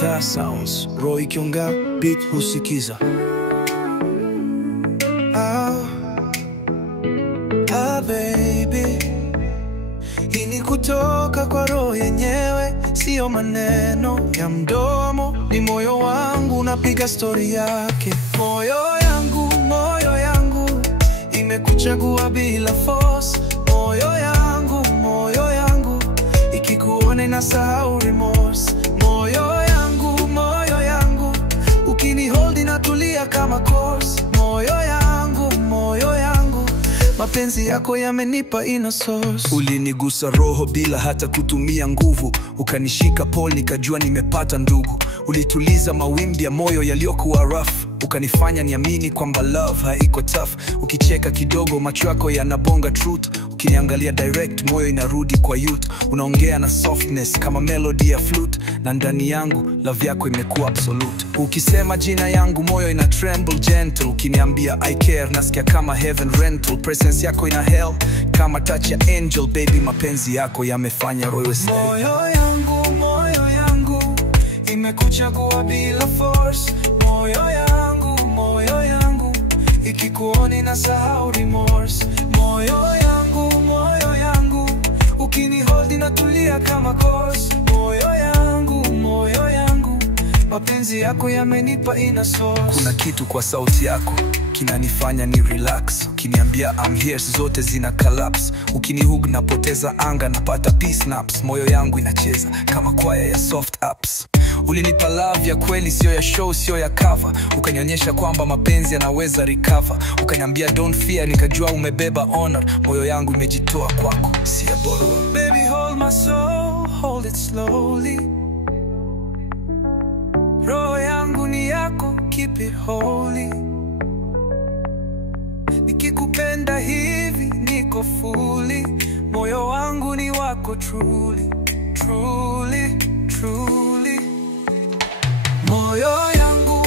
Mtaa Sounds, Roy Kionga, beat husikiza. Baby, hii ni kutoka kwa roho yenyewe, sio maneno ya mdomo. Ni moyo wangu unapiga story yake. Moyo yangu imekuchagua bila force. Moyo yangu ikikuona inasahau remorse. Moyo yangu ukinihold inatulia kama course. Moyo yangu mapenzi yako yamenipa inner source. Ulinigusa roho bila hata kutumia nguvu, ukanishika pole nikajua nimepata ndugu. Ulituliza mawimbi ya moyo yaliyokuwa rough, ukanifanya niamini kwamba love haiko tough. Ukicheka kidogo macho yako yanabonga truth, ukiniangalia direct moyo inarudi kwa youth. Unaongea na softness kama melody ya flute, na ndani yangu love yako imekuwa absolute. Ukisema jina yangu moyo ina tremble gentle, ukiniambia I care nasikia kama heaven rental. Presence yako ina hell kama touch ya angel. Baby, mapenzi yako yamefanya roho stay. Moyo yangu imekuchagua bila force. Moyo yangu ikikuona inasahau remorse. Moyo yangu ukinihold inatulia kama course. Moyo yangu mapenzi yako yamenipa inner source. Kuna kitu kwa sauti yako kinanifanya ni relax. Ukiniambia I'm here zote zina collapse. Ukinihug napoteza anga, napata peace naps. Moyo yangu inacheza kama kwaya ya soft apps. Ulinipa love ya kweli, sio ya show, sio ya cover. Ukanionyesha kwamba mapenzi yanaweza recover. Ukaniambia don't fear, nikajua umebeba honor. Moyo yangu imejitoa kwako, si ya borrow. Baby, hold my soul, hold it slowly. Roho yangu ni yako, keep it holy. Nikikupenda hivi niko fully. Moyo wangu ni wako truly, truly, truly. Moyo yangu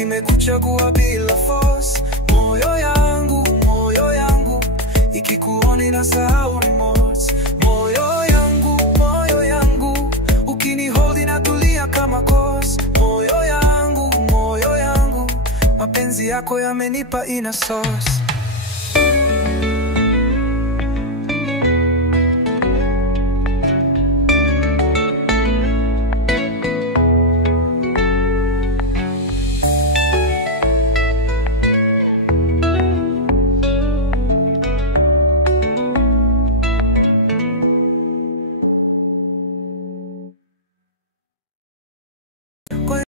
imekuchagua bila force. Moyo yangu ikikuona inasahau remorse. Moyo yangu ukinihold inatulia kama course. Moyo yangu mapenzi yako yamenipa inner source.